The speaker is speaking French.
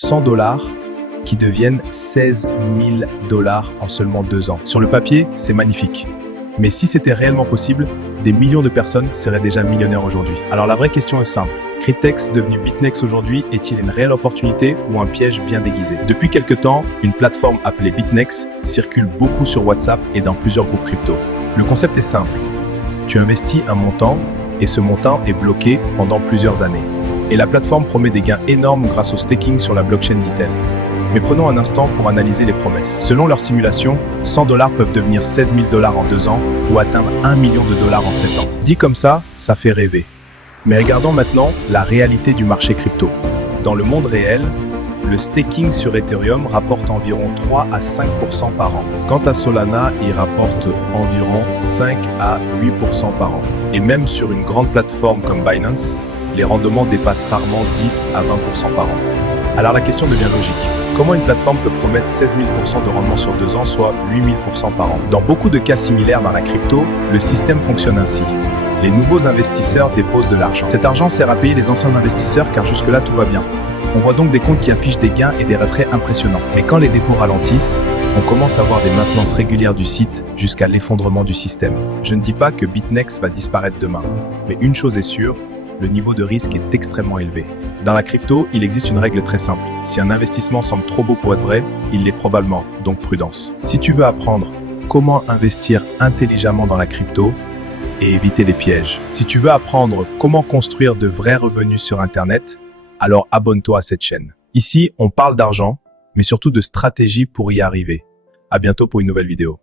100 $ qui deviennent 16 000 $ en seulement 2 ans. Sur le papier, c'est magnifique. Mais si c'était réellement possible, des millions de personnes seraient déjà millionnaires aujourd'hui. Alors la vraie question est simple. Cryptex, devenu BitNex aujourd'hui, est-il une réelle opportunité ou un piège bien déguisé? Depuis quelque temps, une plateforme appelée BitNex circule beaucoup sur WhatsApp et dans plusieurs groupes crypto. Le concept est simple. Tu investis un montant et ce montant est bloqué pendant plusieurs années. Et la plateforme promet des gains énormes grâce au staking sur la blockchain d'Ethereum. Mais prenons un instant pour analyser les promesses. Selon leurs simulations, 100 $ peuvent devenir 16 000 $ en 2 ans ou atteindre 1 million de dollars en 7 ans. Dit comme ça fait rêver. Mais regardons maintenant la réalité du marché crypto. Dans le monde réel, le staking sur Ethereum rapporte environ 3 à 5% par an. Quant à Solana, il rapporte environ 5 à 8% par an. Et même sur une grande plateforme comme Binance, les rendements dépassent rarement 10 à 20% par an. Alors la question devient logique. Comment une plateforme peut promettre 16 000% de rendement sur 2 ans, soit 8 000% par an? Dans beaucoup de cas similaires dans la crypto, le système fonctionne ainsi. Les nouveaux investisseurs déposent de l'argent. Cet argent sert à payer les anciens investisseurs car jusque-là tout va bien. On voit donc des comptes qui affichent des gains et des retraits impressionnants. Mais quand les dépôts ralentissent, on commence à voir des maintenances régulières du site jusqu'à l'effondrement du système. Je ne dis pas que BitNex va disparaître demain, mais une chose est sûre, le niveau de risque est extrêmement élevé. Dans la crypto, il existe une règle très simple. Si un investissement semble trop beau pour être vrai, il l'est probablement, donc prudence. Si tu veux apprendre comment investir intelligemment dans la crypto et éviter les pièges, si tu veux apprendre comment construire de vrais revenus sur Internet, alors abonne-toi à cette chaîne. Ici, on parle d'argent, mais surtout de stratégie pour y arriver. À bientôt pour une nouvelle vidéo.